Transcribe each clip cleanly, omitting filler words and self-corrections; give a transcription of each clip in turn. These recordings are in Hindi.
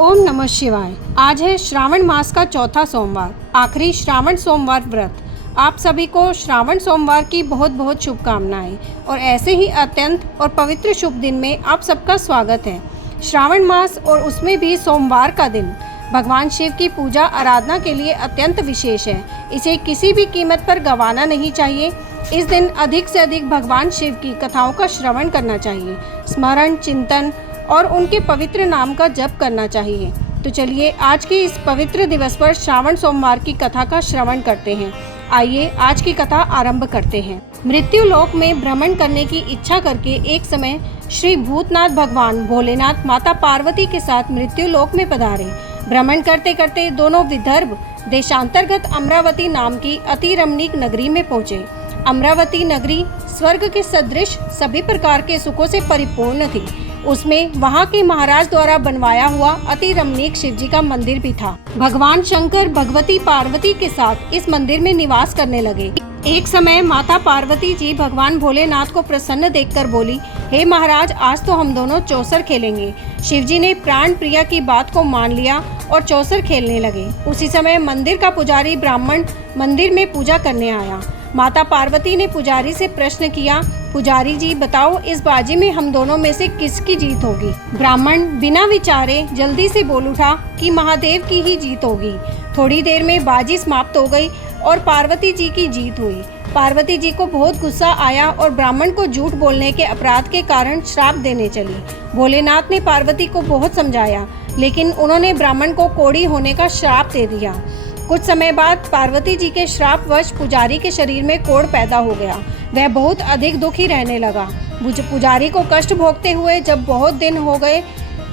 ओम नमः शिवाय। आज है श्रावण मास का चौथा सोमवार, आखिरी श्रावण सोमवार व्रत। आप सभी को श्रावण सोमवार की बहुत बहुत शुभकामनाएं और ऐसे ही अत्यंत और पवित्र शुभ दिन में आप सबका स्वागत है। श्रावण मास और उसमें भी सोमवार का दिन भगवान शिव की पूजा आराधना के लिए अत्यंत विशेष है। इसे किसी भी कीमत पर गंवाना नहीं चाहिए। इस दिन अधिक से अधिक भगवान शिव की कथाओं का श्रवण करना चाहिए, स्मरण, चिंतन और उनके पवित्र नाम का जप करना चाहिए। तो चलिए आज के इस पवित्र दिवस पर श्रावण सोमवार की कथा का श्रवण करते हैं। आइए आज की कथा आरंभ करते हैं। मृत्यु लोक में भ्रमण करने की इच्छा करके एक समय श्री भूतनाथ भगवान भोलेनाथ माता पार्वती के साथ मृत्यु लोक में पधारे। भ्रमण करते करते दोनों विदर्भ देशांतर्गत अमरावती नाम की अति रमणीक नगरी में पहुँचे। अमरावती नगरी स्वर्ग के सदृश सभी प्रकार के सुखों से परिपूर्ण थी। उसमें वहाँ के महाराज द्वारा बनवाया हुआ अति रमणीक शिव जी का मंदिर भी था। भगवान शंकर भगवती पार्वती के साथ इस मंदिर में निवास करने लगे। एक समय माता पार्वती जी भगवान भोलेनाथ को प्रसन्न देखकर बोली, हे महाराज, आज तो हम दोनों चौसर खेलेंगे। शिव जी ने प्राण प्रिया की बात को मान लिया और चौसर खेलने लगे। उसी समय मंदिर का पुजारी ब्राह्मण मंदिर में पूजा करने आया। माता पार्वती ने पुजारी से प्रश्न किया, पुजारी जी बताओ, इस बाजी में हम दोनों में से किसकी जीत होगी? ब्राह्मण बिना विचारे जल्दी से बोल उठा कि महादेव की ही जीत होगी। थोड़ी देर में बाजी समाप्त हो गई और पार्वती जी की जीत हुई। पार्वती जी को बहुत गुस्सा आया और ब्राह्मण को झूठ बोलने के अपराध के कारण श्राप देने चली। भोलेनाथ ने पार्वती को बहुत समझाया, लेकिन उन्होंने ब्राह्मण को कोढ़ी होने का श्राप दे दिया। कुछ समय बाद पार्वती जी के श्रापवश पुजारी के शरीर में कोढ़ पैदा हो गया। वह बहुत अधिक दुखी रहने लगा। पुजारी को कष्ट भोगते हुए जब बहुत दिन हो गए,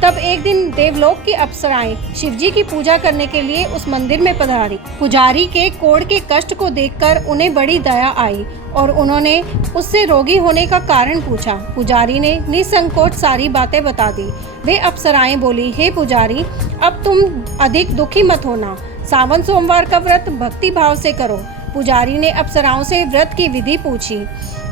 तब एक दिन देवलोक की अप्सराएं शिवजी की पूजा करने के लिए उस मंदिर में पधारी। पुजारी के कोढ़ के कष्ट को देखकर उन्हें बड़ी दया आई और उन्होंने उससे रोगी होने का कारण पूछा। पुजारी ने निसंकोच सारी बातें बता दी। वे अप्सराएं बोली, हे पुजारी, अब तुम अधिक दुखी मत होना। सावन सोमवार का व्रत भक्ति भाव से करो। पुजारी ने अप्सराओं से व्रत की विधि पूछी।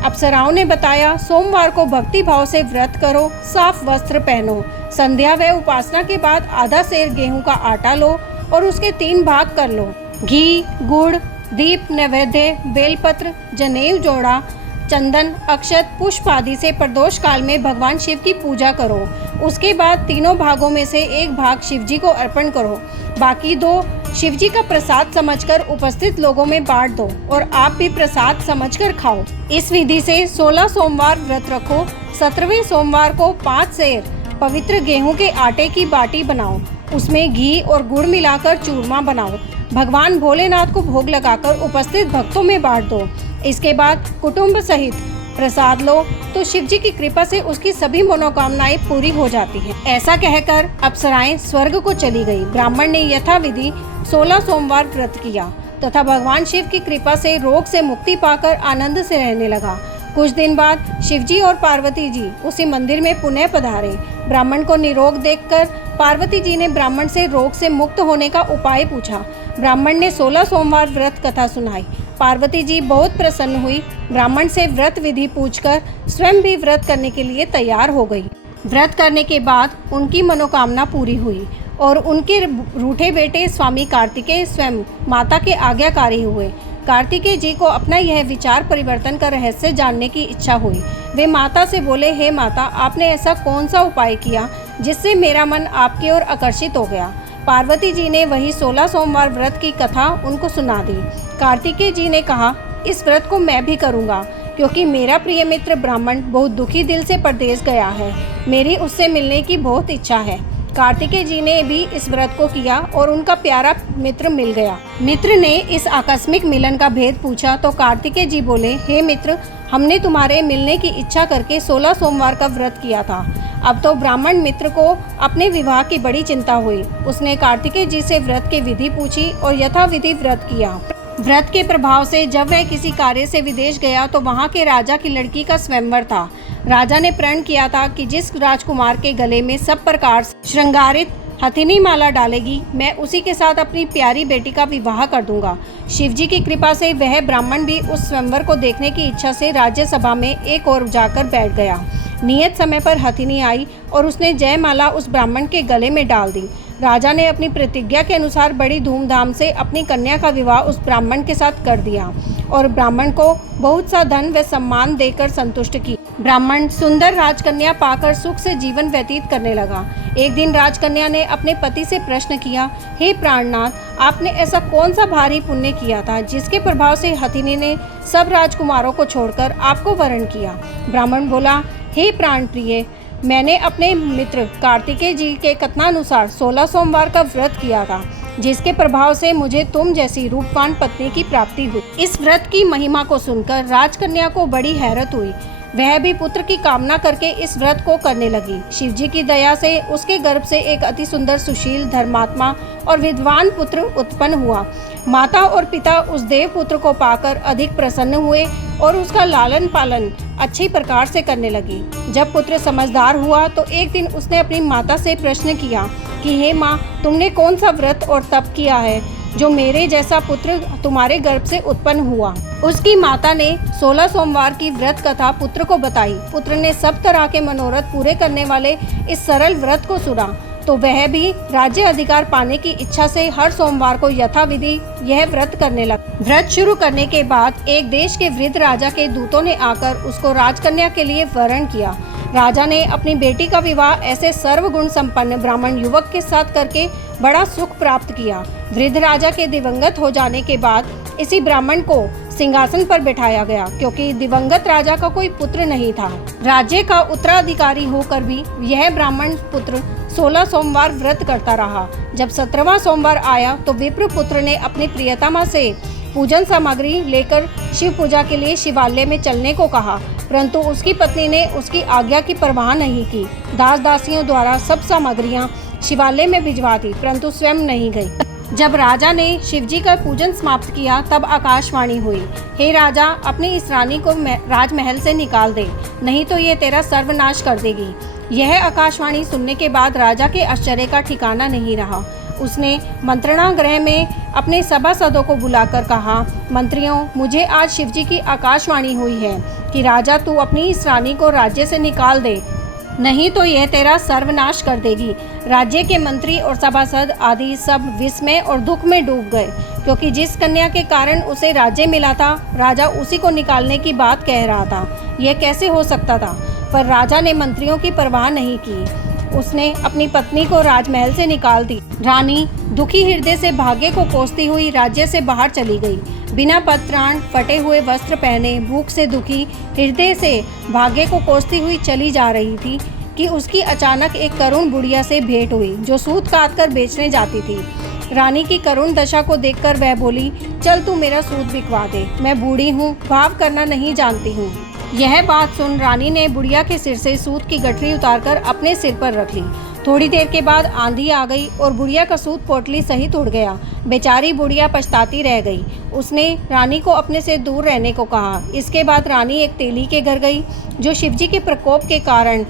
अप्सराओं ने बताया, सोमवार को भक्ति भाव से व्रत करो, साफ वस्त्र पहनो, संध्या व उपासना के बाद आधा सेर गेहूं का आटा लो और उसके 3 भाग कर लो। घी, गुड़, दीप, नैवेद्य, बेलपत्र, जनेऊ जोड़ा, चंदन, अक्षत, पुष्प आदि से प्रदोष काल में भगवान शिव की पूजा करो। उसके बाद तीनों भागों में से एक भाग शिव जी को अर्पण करो। बाकी 2 शिव जी का प्रसाद समझकर उपस्थित लोगों में बांट दो और आप भी प्रसाद समझकर खाओ। इस विधि से 16 सोमवार व्रत रखो। 17वें सोमवार को 5 सेर पवित्र गेहूं के आटे की बाटी बनाओ। उसमें घी और गुड़ मिलाकर चूरमा बनाओ। भगवान भोलेनाथ को भोग लगाकर उपस्थित भक्तों में बांट दो। इसके बाद कुटुंब सहित प्रसाद लो तो शिव जी की कृपा से उसकी सभी मनोकामनाएं पूरी हो जाती हैं। ऐसा कहकर अप्सराएं स्वर्ग को चली गई। ब्राह्मण ने यथाविधि 16 सोमवार व्रत किया तथा भगवान शिव की कृपा से रोग से मुक्ति पाकर आनंद से रहने लगा। कुछ दिन बाद शिव जी और पार्वती जी उसी मंदिर में पुनः पधारे। ब्राह्मण को निरोग देखकर पार्वती जी ने ब्राह्मण से रोग से मुक्त होने का उपाय पूछा। ब्राह्मण ने 16 सोमवार व्रत कथा सुनाई। पार्वती जी बहुत प्रसन्न हुई। ब्राह्मण से व्रत विधि पूछकर स्वयं भी व्रत करने के लिए तैयार हो गई। व्रत करने के बाद उनकी मनोकामना पूरी हुई और उनके रूठे बेटे स्वामी कार्तिकेय स्वयं माता के आज्ञाकारी हुए। कार्तिकेय जी को अपना यह विचार परिवर्तन का रहस्य जानने की इच्छा हुई। वे माता से बोले, हे माता, आपने ऐसा कौन सा उपाय किया जिससे मेरा मन आपकी ओर आकर्षित हो गया? पार्वती जी ने वही 16 सोमवार व्रत की कथा उनको सुना दी। कार्तिकेय जी ने कहा, इस व्रत को मैं भी करूँगा क्योंकि मेरा प्रिय मित्र ब्राह्मण बहुत दुखी दिल से परदेश गया है। मेरी उससे मिलने की बहुत इच्छा है। कार्तिकेय जी ने भी इस व्रत को किया और उनका प्यारा मित्र मिल गया। मित्र ने इस आकस्मिक मिलन का भेद पूछा तो कार्तिकेय जी बोले, हे मित्र, हमने तुम्हारे मिलने की इच्छा करके 16 सोमवार का व्रत किया था। अब तो ब्राह्मण मित्र को अपने विवाह की बड़ी चिंता हुई। उसने कार्तिकेय जी से व्रत की विधि पूछी और यथाविधि व्रत किया। व्रत के प्रभाव से जब वह किसी कार्य से विदेश गया तो वहाँ के राजा की लड़की का स्वयंवर था। राजा ने प्रण किया था कि जिस राजकुमार के गले में सब प्रकार से श्रृंगारित हथिनी माला डालेगी, मैं उसी के साथ अपनी प्यारी बेटी का विवाह कर दूंगा। शिवजी की कृपा से वह ब्राह्मण भी उस स्वयंवर को देखने की इच्छा से राज्यसभा में एक ओर जाकर बैठ गया। नियत समय पर हथिनी आई और उसने जयमाला उस ब्राह्मण के गले में डाल दी। राजा ने अपनी प्रतिज्ञा के अनुसार बड़ी धूमधाम से अपनी कन्या का विवाह उस ब्राह्मण के साथ कर दिया और ब्राह्मण को बहुत सा धन व सम्मान देकर संतुष्ट की। ब्राह्मण सुंदर राजकन्या पाकर सुख से जीवन व्यतीत करने लगा। एक दिन राजकन्या ने अपने पति से प्रश्न किया, हे प्राणनाथ, आपने ऐसा कौन सा भारी पुण्य किया था जिसके प्रभाव से हथिनी ने सब राजकुमारों को छोड़कर आपको वरण किया? ब्राह्मण बोला, हे प्राण प्रिय, मैंने अपने मित्र कार्तिकेय जी के कथनानुसार 16 सोमवार का व्रत किया था, जिसके प्रभाव से मुझे तुम जैसी रूपवान पत्नी की प्राप्ति हुई। इस व्रत की महिमा को सुनकर राजकन्या को बड़ी हैरत हुई। वह भी पुत्र की कामना करके इस व्रत को करने लगी। शिवजी की दया से उसके गर्भ से एक अति सुंदर, सुशील, धर्मात्मा और विद्वान पुत्र उत्पन्न हुआ। माता और पिता उस देव पुत्र को पाकर अधिक प्रसन्न हुए और उसका लालन पालन अच्छी प्रकार से करने लगी। जब पुत्र समझदार हुआ तो एक दिन उसने अपनी माता से प्रश्न किया कि हे माँ, तुमने कौन सा व्रत और तप किया है जो मेरे जैसा पुत्र तुम्हारे गर्भ से उत्पन्न हुआ? उसकी माता ने 16 सोमवार की व्रत कथा पुत्र को बताई। पुत्र ने सब तरह के मनोरथ पूरे करने वाले इस सरल व्रत को सुना तो वह भी राज्य अधिकार पाने की इच्छा से हर सोमवार को यथाविधि यह व्रत करने लगा। व्रत शुरू करने के बाद एक देश के वृद्ध राजा के दूतों ने आकर उसको राजकन्या के लिए वरण किया। राजा ने अपनी बेटी का विवाह ऐसे सर्वगुण संपन्न ब्राह्मण युवक के साथ करके बड़ा सुख प्राप्त किया। वृद्ध राजा के दिवंगत हो जाने के बाद इसी ब्राह्मण को सिंहासन पर बैठाया गया, क्योंकि दिवंगत राजा का कोई पुत्र नहीं था। राज्य का उत्तराधिकारी होकर भी यह ब्राह्मण पुत्र 16 सोमवार व्रत करता रहा। जब 17वां सोमवार आया तो विप्र पुत्र ने अपनी प्रियतमा से पूजन सामग्री लेकर शिव पूजा के लिए शिवालय में चलने को कहा, परंतु उसकी पत्नी ने उसकी आज्ञा की परवाह नहीं की। दास दासियों द्वारा सब सामग्रियां शिवालय में भिजवा दी, परंतु स्वयं नहीं गई। जब राजा ने शिवजी का पूजन समाप्त किया तब आकाशवाणी हुई, हे राजा, अपनी इस रानी को राजमहल से निकाल दे, नहीं तो ये तेरा सर्वनाश कर देगी। यह आकाशवाणी सुनने के बाद राजा के आश्चर्य का ठिकाना नहीं रहा। उसने मंत्रणा गृह में अपने सभासदों को बुलाकर कहा, मंत्रियों, मुझे आज शिवजी की आकाशवाणी हुई है कि राजा तू अपनी इस रानी को राज्य से निकाल दे, नहीं तो यह तेरा सर्वनाश कर देगी। राज्य के मंत्री और सभासद आदि सब विस्मय और दुख में डूब गए, क्योंकि जिस कन्या के कारण उसे राज्य मिला था, राजा उसी को निकालने की बात कह रहा था। यह कैसे हो सकता था? पर राजा ने मंत्रियों की परवाह नहीं की। उसने अपनी पत्नी को राजमहल से निकाल दी। रानी दुखी हृदय से भाग्य को कोसती हुई राज्य से बाहर चली गई। बिना पत्राण, फटे हुए वस्त्र पहने, भूख से दुखी हृदय से भाग्य को कोसती हुई चली जा रही थी कि उसकी अचानक एक करुण बुढ़िया से भेंट हुई, जो सूत काट कर बेचने जाती थी। रानी की करुण दशा को देखकर वह बोली, चल तू मेरा सूत बिकवा दे, मैं बूढ़ी हूँ, भाव करना नहीं जानती हूँ। यह बात सुन रानी ने बुढ़िया के सिर से सूत की गठरी उतारकर अपने सिर पर रख ली। थोड़ी देर के बाद आंधी आ गई और बुढ़िया का सूत पोटली सहित उड़ गया। बेचारी बुढ़िया पछताती रह गई। उसने रानी को अपने से दूर रहने को कहा। इसके बाद रानी एक तेली के घर गई, जो शिवजी के प्रकोप के कारण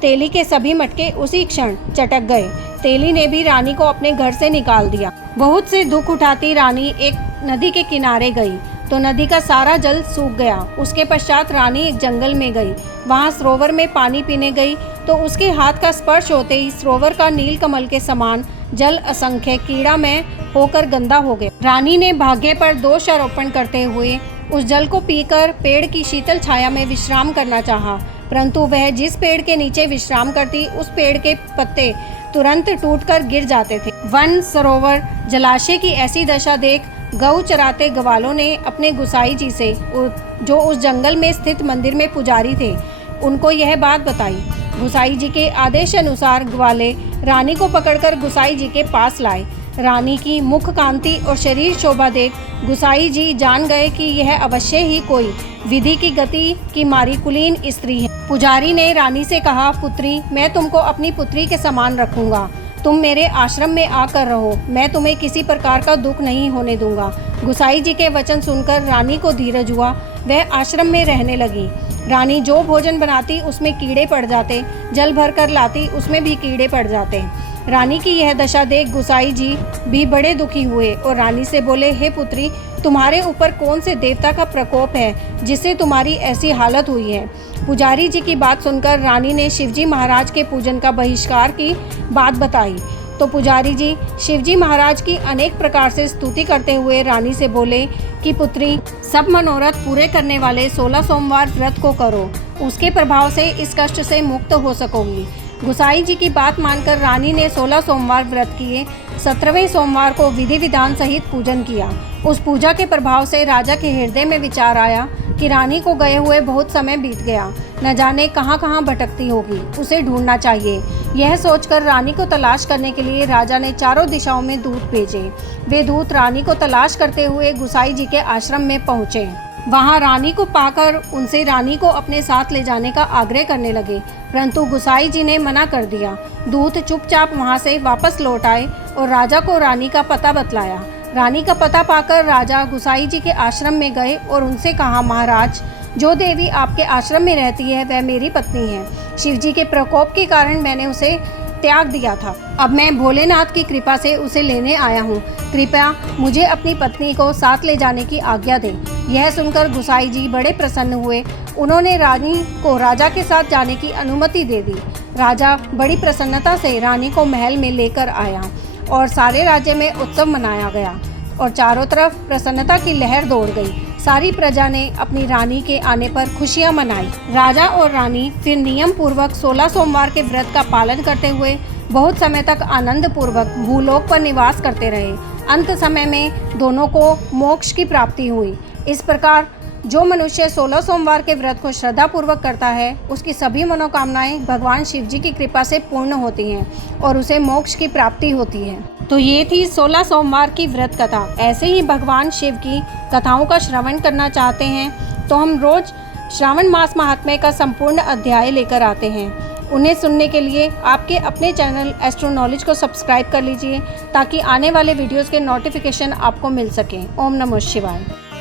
तेली के सभी मटके उसी क्षण चटक गए। तेली ने भी रानी को अपने घर से निकाल दिया। बहुत से दुख उठाती रानी एक नदी के किनारे गई तो नदी का सारा जल सूख गया। उसके पश्चात रानी एक जंगल में गई। वहाँ सरोवर में पानी पीने गई तो उसके हाथ का स्पर्श होते ही सरोवर का नील कमल के समान जल असंख्य कीड़ामय होकर गंदा हो गया। रानी ने भाग्य पर दोष आरोपण करते हुए उस जल को पीकर पेड़ की शीतल छाया में विश्राम करना चाहा, परंतु वह जिस पेड़ के नीचे विश्राम करती उस पेड़ के पत्ते तुरंत टूटकर गिर जाते थे। वन, सरोवर, जलाशय की ऐसी दशा देख गऊ चराते ग्वालों ने अपने गुसाई जी से, जो उस जंगल में स्थित मंदिर में पुजारी थे, उनको यह बात बताई। गुसाई जी के आदेश अनुसार ग्वाले रानी को पकड़कर गुसाई जी के पास लाए। रानी की मुख कांति और शरीर शोभा देख गुसाई जी जान गए कि यह अवश्य ही कोई विधि की गति की मारी कुलीन स्त्री है। पुजारी ने रानी से कहा, पुत्री, मैं तुमको अपनी पुत्री के समान रखूंगा। तुम मेरे आश्रम में आकर रहो, मैं तुम्हें किसी प्रकार का दुख नहीं होने दूंगा। गुसाई जी के वचन सुनकर रानी को धीरज हुआ। वह आश्रम में रहने लगी। रानी जो भोजन बनाती उसमें कीड़े पड़ जाते, जल भर कर लाती उसमें भी कीड़े पड़ जाते। रानी की यह दशा देख गुसाई जी भी बड़े दुखी हुए और रानी से बोले, हे पुत्री, तुम्हारे ऊपर कौन से देवता का प्रकोप है जिससे तुम्हारी ऐसी हालत हुई है? पुजारी जी की बात सुनकर रानी ने शिवजी महाराज के पूजन का बहिष्कार की बात बताई। तो पुजारी जी शिवजी महाराज की अनेक प्रकार से स्तुति करते हुए रानी से बोले कि पुत्री, सब मनोरथ पूरे करने वाले 16 सोमवार व्रत को करो, उसके प्रभाव से इस कष्ट से मुक्त हो सकोगी। गुसाई जी की बात मानकर रानी ने 16 सोमवार व्रत किए। 17वें सोमवार को विधि विधान सहित पूजन किया। उस पूजा के प्रभाव से राजा के हृदय में विचार आया कि रानी को गए हुए बहुत समय बीत गया, न जाने कहाँ कहाँ भटकती होगी, उसे ढूंढना चाहिए। यह सोचकर रानी को तलाश करने के लिए राजा ने चारों दिशाओं में दूत भेजे। वे दूत रानी को तलाश करते हुए गुसाई जी के आश्रम में पहुँचे। वहां रानी को पाकर उनसे रानी को अपने साथ ले जाने का आग्रह करने लगे, परंतु गुसाई जी ने मना कर दिया। दूत चुपचाप वहां से वापस लौट आए और राजा को रानी का पता बतलाया। रानी का पता पाकर राजा गुसाई जी के आश्रम में गए और उनसे कहा, महाराज, जो देवी आपके आश्रम में रहती है वह मेरी पत्नी है। शिवजी के प्रकोप के कारण मैंने उसे त्याग दिया था। अब मैं भोलेनाथ की कृपा से उसे लेने आया हूँ। कृपया मुझे अपनी पत्नी को साथ ले जाने की आज्ञा दें। यह सुनकर गुसाई जी बड़े प्रसन्न हुए। उन्होंने रानी को राजा के साथ जाने की अनुमति दे दी। राजा बड़ी प्रसन्नता से रानी को महल में लेकर आया और सारे राज्य में उत्सव मनाया गया और चारों तरफ प्रसन्नता की लहर दौड़ गई। सारी प्रजा ने अपनी रानी के आने पर खुशियां मनाई। राजा और रानी फिर नियम पूर्वक 16 सोमवार के व्रत का पालन करते हुए बहुत समय तक आनंद पूर्वक भूलोक पर निवास करते रहे। अंत समय में दोनों को मोक्ष की प्राप्ति हुई। इस प्रकार जो मनुष्य 16 सोमवार के व्रत को श्रद्धा पूर्वक करता है, उसकी सभी मनोकामनाएं भगवान शिव जी की कृपा से पूर्ण होती हैं और उसे मोक्ष की प्राप्ति होती है। तो ये थी 16 सोमवार की व्रत कथा। ऐसे ही भगवान शिव की कथाओं का श्रवण करना चाहते हैं तो हम रोज श्रावण मास महात्म्य का संपूर्ण अध्याय लेकर आते हैं। उन्हें सुनने के लिए आपके अपने चैनल एस्ट्रो नॉलेज को सब्सक्राइब कर लीजिए ताकि आने वाले वीडियोस के नोटिफिकेशन आपको मिल सकें। ओम नमः शिवाय।